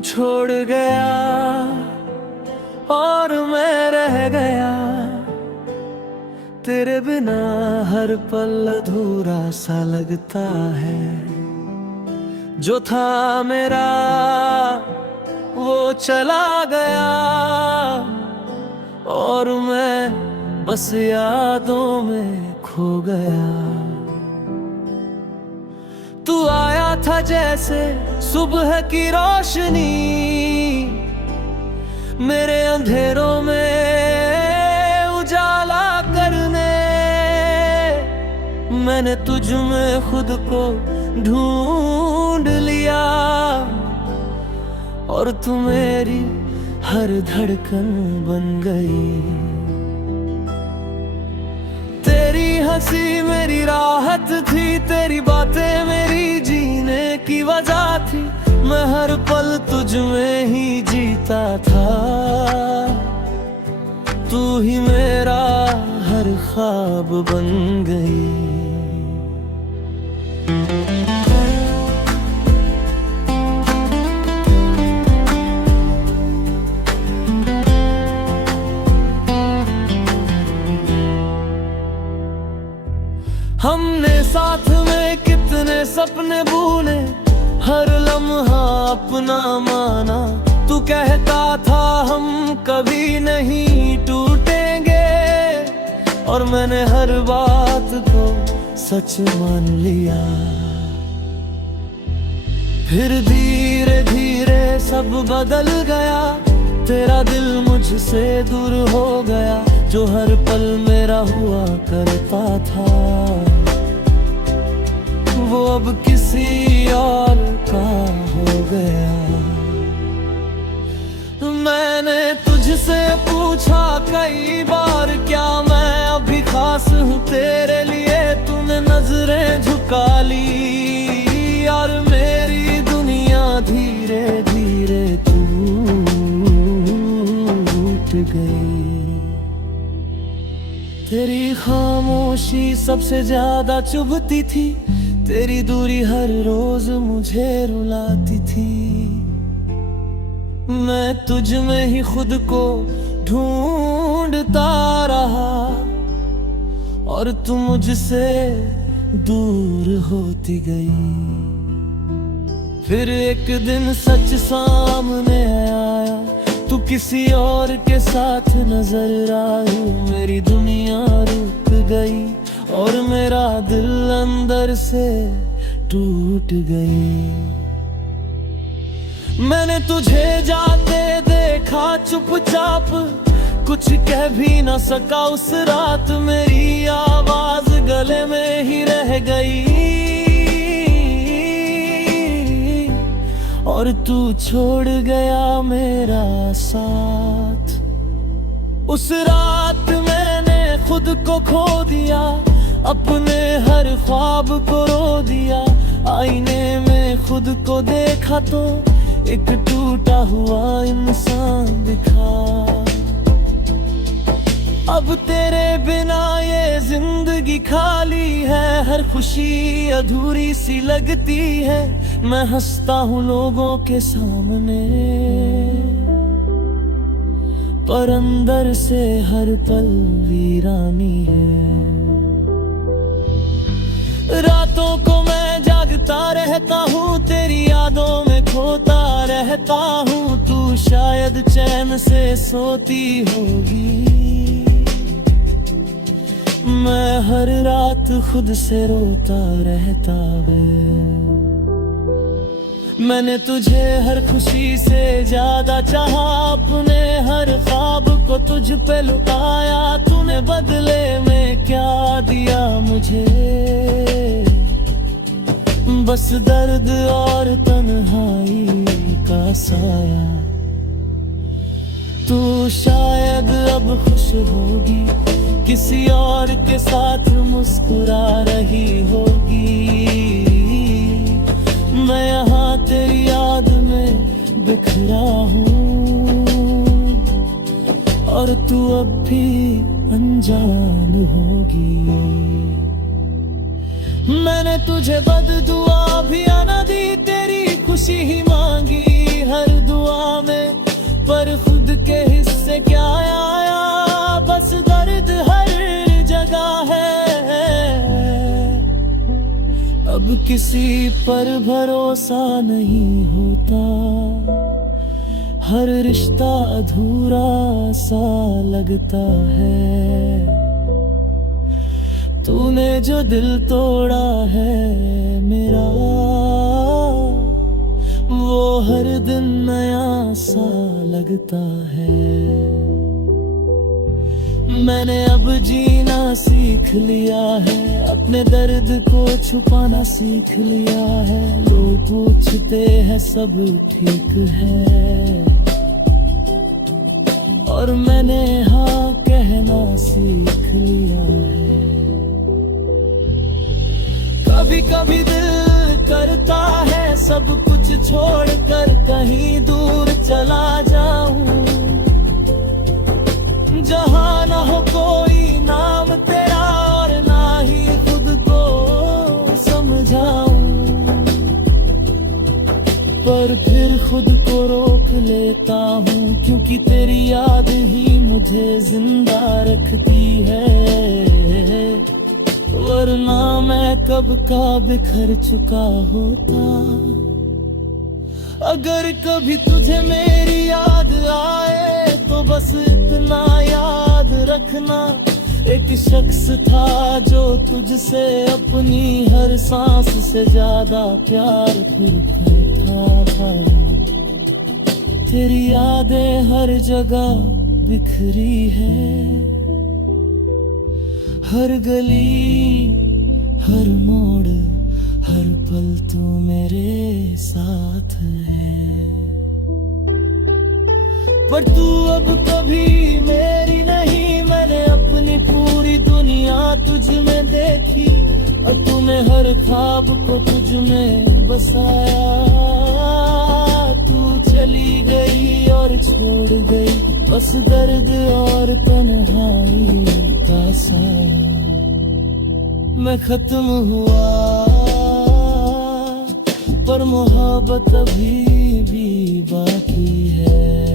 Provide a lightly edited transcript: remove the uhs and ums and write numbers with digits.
छोड़ गया और मैं रह गया, तेरे बिना हर पल अधूरा सा लगता है। जो था मेरा वो चला गया और मैं बस यादों में खो गया। तू आया था जैसे सुबह की रोशनी, मेरे अंधेरों में उजाला करने। मैंने तुझ में खुद को ढूंढ लिया और तू मेरी हर धड़कन बन गई। तेरी हंसी मेरी राहत थी, तेरी बातें मेरी जीने की वजह थी। मैं हर पल तुझ में ही जीता था, तू ही मेरा हर ख्वाब बन गई। हमने साथ में कितने सपने बुने, हर लम्हा अपना माना। तू कहता था हम कभी नहीं टूटेंगे और मैंने हर बात को सच मान लिया। फिर धीरे धीरे सब बदल गया, तेरा दिल मुझसे दूर हो गया। जो हर पल मेरा हुआ करता था वो अब किसी और का हो गया। मैंने तुझसे पूछा कई बार, क्या मैं अभी खास हूँ तेरे लिए? तूने नजरें झुका ली और मेरी दुनिया धीरे धीरे टूट गई। तेरी खामोशी सबसे ज्यादा चुभती थी, तेरी दूरी हर रोज मुझे रुलाती थी। मैं तुझ में ही खुद को ढूंढता रहा और तू मुझसे दूर होती गई। फिर एक दिन सच सामने आया, तू किसी और के साथ नजर आई। मेरी दुनिया रुक गई और मेरा दिल अंदर से टूट गई। मैंने तुझे जाते देखा चुपचाप, कुछ कह भी न सका उस रात। मेरी आवाज गले में ही रह गई और तू छोड़ गया मेरा साथ। उस रात मैंने खुद को खो दिया, अपने हर ख्वाब को रो दिया। आईने में खुद को देखा तो एक टूटा हुआ इंसान दिखा। अब तेरे बिना ये जिंदगी खाली है, हर खुशी अधूरी सी लगती है। मैं हंसता हूँ लोगों के सामने पर अंदर से हर पल वीरानी है। रातों को मैं जागता रहता हूँ, तेरी यादों में खोता रहता हूँ। तू शायद चैन से सोती होगी, मैं हर रात खुद से रोता रहता है। मैंने तुझे हर खुशी से ज्यादा चाहा, अपने हर ख्वाब को तुझ पे लुटाया। तूने बदले में क्या दिया मुझे? बस दर्द और तन्हाई का साया। तू शायद अब खुश होगी, किसी और के साथ मुस्कुरा रही होगी। मैं यहाँ तेरी याद में बिखरा हूँ और तू अब भी अनजान होगी। मैंने तुझे बददुआ भी आना दी, तेरी खुशी ही मांगी। हर दुआ में, पर खुद के हिस्से क्या आया, बस दर्द हर जगह है। अब किसी पर भरोसा नहीं होता, हर रिश्ता अधूरा सा लगता है। तूने जो दिल तोड़ा है मेरा, वो हर दिन नया सा लगता है। मैंने अब जीना सीख लिया है, अपने दर्द को छुपाना सीख लिया है। लोग पूछते हैं सब ठीक है, और मैंने हाँ कहना सीख लिया है। कभी कभी दिल करता है सब कुछ छोड़कर कहीं दूर चला जाऊं, जहां ना हो कोई नाम तेरा और ना ही खुद को समझाऊं। पर फिर खुद को रोक लेता हूँ, क्योंकि तेरी याद ही मुझे जिंदा रखती है। वरना मैं कब का बिखर चुका होता। अगर कभी तुझे मेरी याद आए तो बस इतना याद रखना, एक शख्स था जो तुझसे अपनी हर सांस से ज्यादा प्यार फिर करता था। तेरी यादें हर जगह बिखरी है, हर गली हर मोड़ हर पल तू मेरे साथ है। पर तू अब कभी मेरी नहीं, मैंने अपनी पूरी दुनिया तुझ में देखी, और तूने हर ख्वाब को तुझ में बसाया। तू चली गई और छोड़ गई बस दर्द और तन्हाई का साया। मैं खत्म हुआ पर मोहब्बत अभी भी बाकी है।